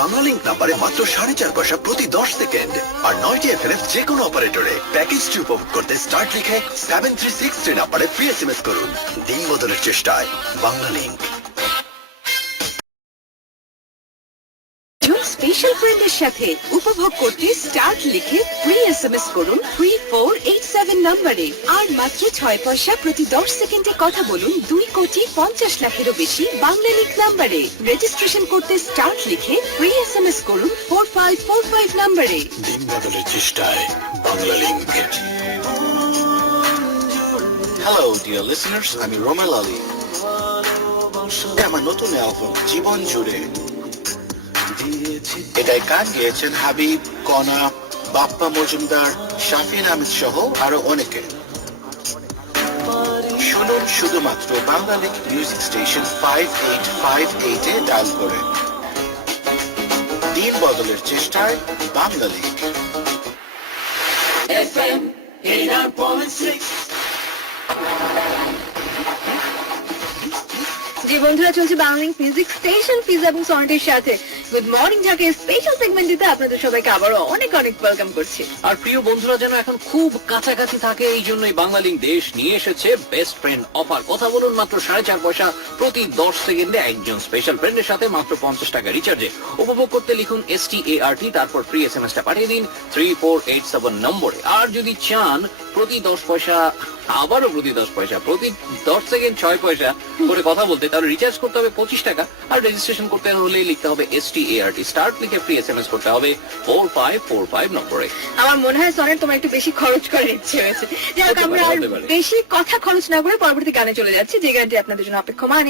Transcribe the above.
বাংলালিংক নাম্বারে মাত্র 4.5 পয়সা প্রতি 10 সেকেন্ড আর 9টি এফএনএফ যে কোনো অপারেটরে প্যাকেজটি উপভোগ করতে স্টার্ট লিখে 7363 নাম্বারে ফ্রি এসএমএস করুন। দিন বদলের চেষ্টায় বাংলালিংক। স্পেশাল ফ্রেন্ডের সাথে উপভোগ করতে স্টার্ট লিখে ফ্রি এসএমএস করুন 3487 নম্বরে আর মাত্র 6 পয়সা প্রতি 10 সেকেন্ডে কথা বলুন 2,50,00,000-এরও বেশি বাংলালিংক নম্বরে। রেজিস্ট্রেশন করতে স্টার্ট লিখে ফ্রি এসএমএস করুন 4545 নম্বরে। দিন বদলের চেষ্টায় বাংলালিংক। হ্যালো ডিয়ার লিসেনার্স, আমি রোমেল আলী। আমার নতুন অ্যালবাম জীবন জুড়ে, এটাই গান গেয়েছেন হাবিব, কনা, বাপ্পা মজুমদার, শাফিন আহমেদ সহ আরো অনেকে। শুনুন শুধুমাত্র বাংলালিংক মিউজিক স্টেশন 5858 ডায়াল করে। দিন বদলের চেষ্টায় বাংলালিংক। FM 89.6। যে বন্ধুরা চলছে বাংলালিংক মিউজিক স্টেশন ফিজা এবং সনেটের সাথে গুড মর্নিং ঢাকা স্পেশাল সেগমেন্টটিতে আপনাদের সবাইকে আবারও অনেক অনেক ওয়েলকাম করছি। আর প্রিয় বন্ধুরা যেন এখন খুব কাছাকাছি থাকে, এই জন্যই বাংলালিংক দেশ নিয়ে এসেছে বেস্ট ফ্রেন্ড অফার। কথা বলুন মাত্র 4.5 পয়সা প্রতি 10 সেকেন্ডে একজন স্পেশাল ফ্রেন্ডের সাথে মাত্র 50 টাকা রিচার্জে। উপভোগ করতে লিখুন START, তারপর ফ্রি এসএমএসটা পাঠিয়ে দিন 3487 নম্বরে। আর যদি চান প্রতি 10 পয়সা, আবারও প্রতি 10 পয়সা, প্রতি 10 সেকেন্ড 6 পয়সা করে কথা বলতে, তাহলে রিচার্জ করতে হবে 25 টাকা। আর রেজিস্ট্রেশন করতে হলে লিখতে হবে START, স্টার্ট লিখে ফ্রি এসএমএস করতে হবে 4545 নম্বরে। আমার মনে হয় সনেট তোমার একটু বেশি খরচ করার ইচ্ছে হয়েছে। যাই হোক, আমরা আর বেশি কথা খরচ না করে পরবর্তী গানে চলে যাচ্ছি, যে গানটি আপনাদের জন্য অপেক্ষমান।